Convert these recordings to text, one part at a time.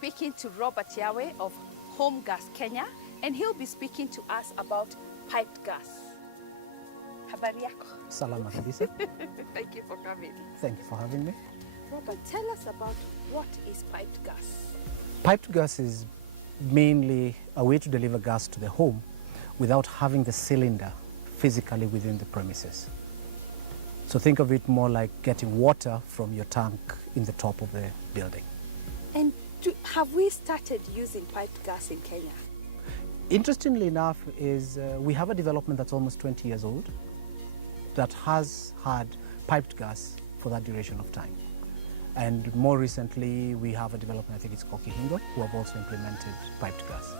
speaking to Robert Yahweh of HomeGas Kenya, and he'll be speaking to us about piped gas. Habari yako? Salama kabisa. Thank you for coming. Thank you for having me. Robert, tell us about what is piped gas. Piped gas is mainly a way to deliver gas to the home without having the cylinder physically within the premises. So think of it more like getting water from your tank in the top of the building. And have we started using piped gas in Kenya? Interestingly enough, we have a development that's almost 20 years old that has had piped gas for that duration of time. And more recently, we have a development, I think it's called Kihingo, who have also implemented piped gas.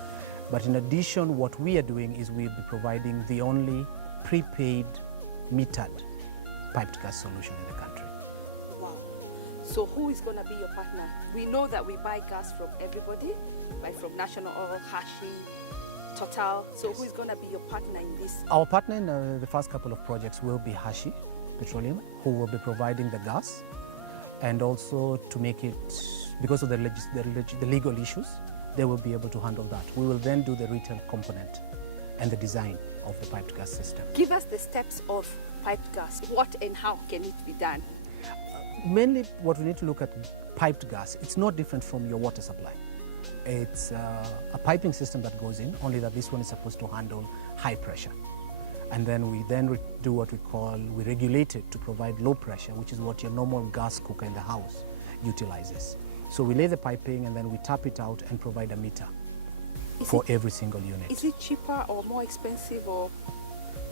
But in addition, what we are doing is we'll be providing the only prepaid metered piped gas solution in the country. Wow. So who is going to be your partner? We know that we buy gas from everybody, like from National Oil, Hashi, Total. So Yes. who is going to be your partner in this? Our partner in the first couple of projects will be Hashi Petroleum, who will be providing the gas, and also to make it, because of the legal issues, they will be able to handle that. We will then do the retail component and the design of the piped gas system. Give us the steps of piped gas. What and how can it be done? Mainly what we need to look at piped gas, it's no different from your water supply. It's a piping system that goes in, only that this one is supposed to handle high pressure. And then we do what we regulate it to provide low pressure, which is what your normal gas cooker in the house utilizes. So we lay the piping and then we tap it out and provide a meter for every single unit. Is it cheaper or more expensive, or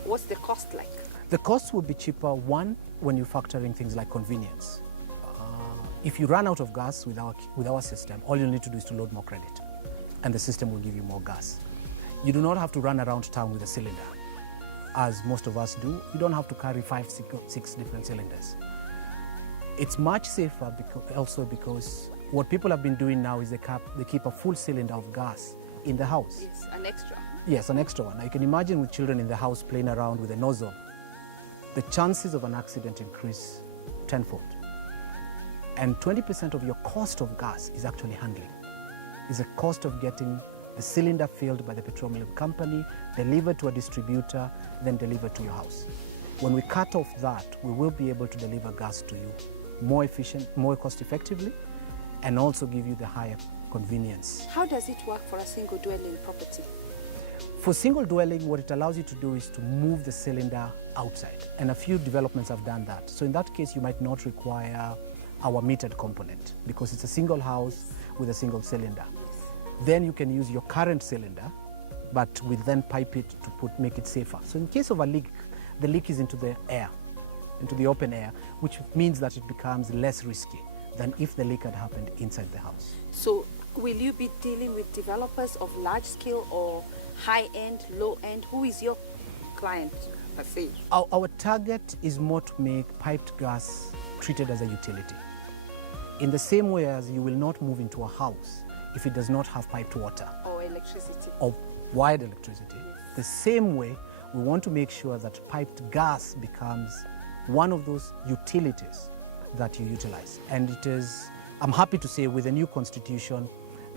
what's the cost like? The cost would be cheaper, one, when you're factoring things like convenience. If you run out of gas with our system, all you need to do is to load more credit, and the system will give you more gas. You do not have to run around town with a cylinder, as most of us do. You don't have to carry 5, 6 different cylinders. It's much safer because what people have been doing now is they keep a full cylinder of gas in the house. Yes, an extra. Yes, an extra one. Now you can imagine with children in the house playing around with a nozzle, the chances of an accident increase tenfold. And 20% of your cost of gas is actually handling. It's the cost of getting the cylinder filled by the petroleum company, delivered to a distributor, then delivered to your house. When we cut off that, we will be able to deliver gas to you more efficient, more cost effectively, and also give you the higher convenience. How does it work for a single dwelling property? For single dwelling, what it allows you to do is to move the cylinder outside, and a few developments have done that. So in that case, you might not require our metered component because it's a single house with a single cylinder. Then you can use your current cylinder, but we then pipe it to make it safer. So in case of a leak, the leak is into the air, into the open air, which means that it becomes less risky than if the leak had happened inside the house. So will you be dealing with developers of large scale or high end, low end? Who is your client per se? Our target is more to make piped gas treated as a utility. In the same way as you will not move into a house if it does not have piped water. Or electricity. Or wired electricity. Yes. The same way, we want to make sure that piped gas becomes one of those utilities that you utilize. And it is, I'm happy to say, with the new constitution,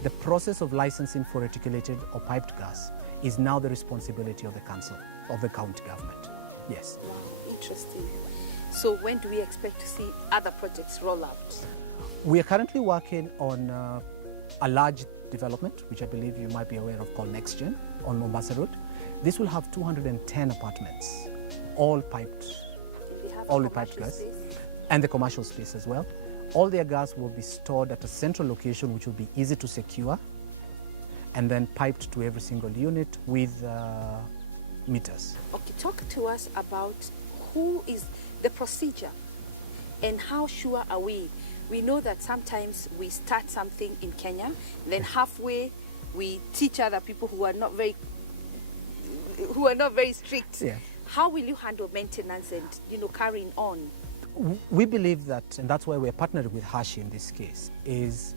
the process of licensing for reticulated or piped gas is now the responsibility of the council, of the county government. Yes. Wow, interesting. So when do we expect to see other projects roll out? We are currently working on a large development, which I believe you might be aware of, called NextGen on Mombasa Road. This will have 210 apartments, all piped, all with piped gas, and the commercial space as well. All their gas will be stored at a central location, which will be easy to secure, and then piped to every single unit with meters. Okay, talk to us about who is the procedure and how sure are we? We know that sometimes we start something in Kenya, then halfway we teach other people who are not very strict. Yeah. How will you handle maintenance and carrying on? We believe that, and that's why we're partnered with Hashi in this case, is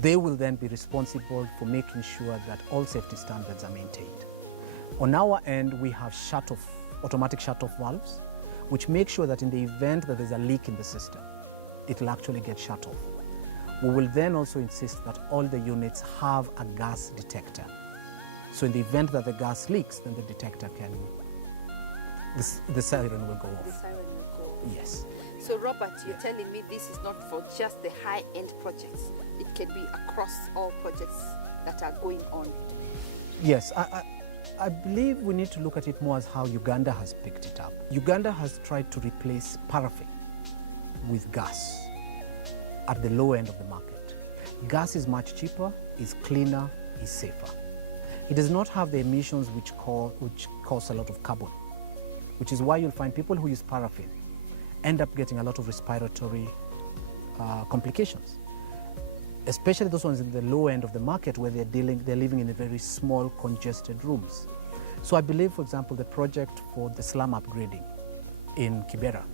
they will then be responsible for making sure that all safety standards are maintained. On our end, we have automatic shut-off valves, which make sure that in the event that there's a leak in the system, it will actually get shut off. We will then also insist that all the units have a gas detector. So in the event that the gas leaks, then the detector can, the siren will go off. The siren will go off. Yes. So Robert, you're telling me this is not for just the high-end projects. It can be across all projects that are going on. Yes, I believe we need to look at it more as how Uganda has picked it up. Uganda has tried to replace paraffin with gas at the low end of the market. Gas is much cheaper, is cleaner, is safer. It does not have the emissions which cause a lot of carbon, which is why you'll find people who use paraffin end up getting a lot of respiratory complications, especially those ones in the low end of the market where they're living in a very small, congested rooms. So I believe, for example, the project for the slum upgrading in Kibera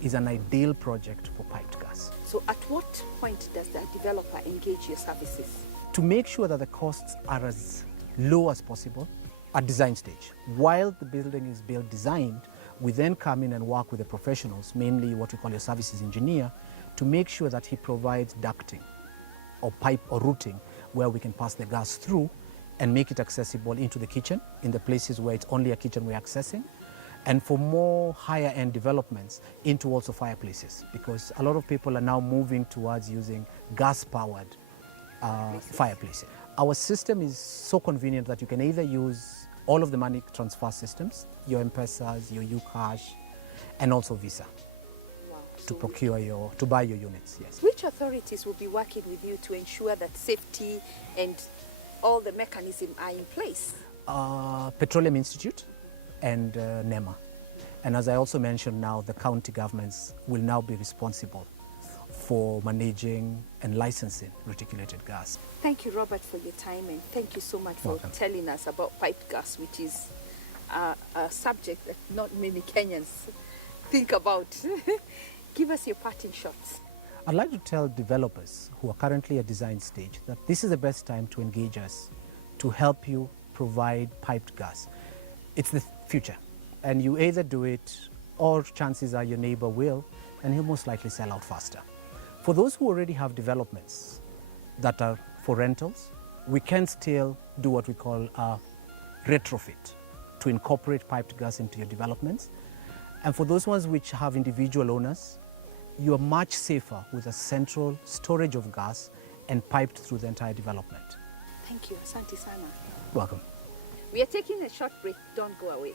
is an ideal project for piped gas. So at what point does the developer engage your services? To make sure that the costs are as low as possible at design stage. While the building is built designed, we then come in and work with the professionals, mainly what we call a services engineer, to make sure that he provides ducting or pipe or routing where we can pass the gas through and make it accessible into the kitchen in the places where it's only a kitchen we're accessing, and for more higher end developments into also fireplaces, because a lot of people are now moving towards using gas powered fireplaces. Our system is so convenient that you can either use all of the money transfer systems, your M-Pesas, your UCash, and also Visa. Wow. To buy your units, yes. Which authorities will be working with you to ensure that safety and all the mechanisms are in place? Petroleum Institute and NEMA. And as I also mentioned now, the county governments will now be responsible for managing and licensing reticulated gas. Thank you, Robert, for your time, and thank you so much for Welcome. telling us about piped gas, which is a subject that not many Kenyans think about. Give us your parting shots. I'd like to tell developers who are currently at design stage that this is the best time to engage us to help you provide piped gas. It's the future, and you either do it or chances are your neighbor will, and he'll most likely sell out faster. For those who already have developments that are for rentals, we can still do what we call a retrofit to incorporate piped gas into your developments. And for those ones which have individual owners, you are much safer with a central storage of gas and piped through the entire development. Thank you. Asante sana. Welcome. We are taking a short break. Don't go away.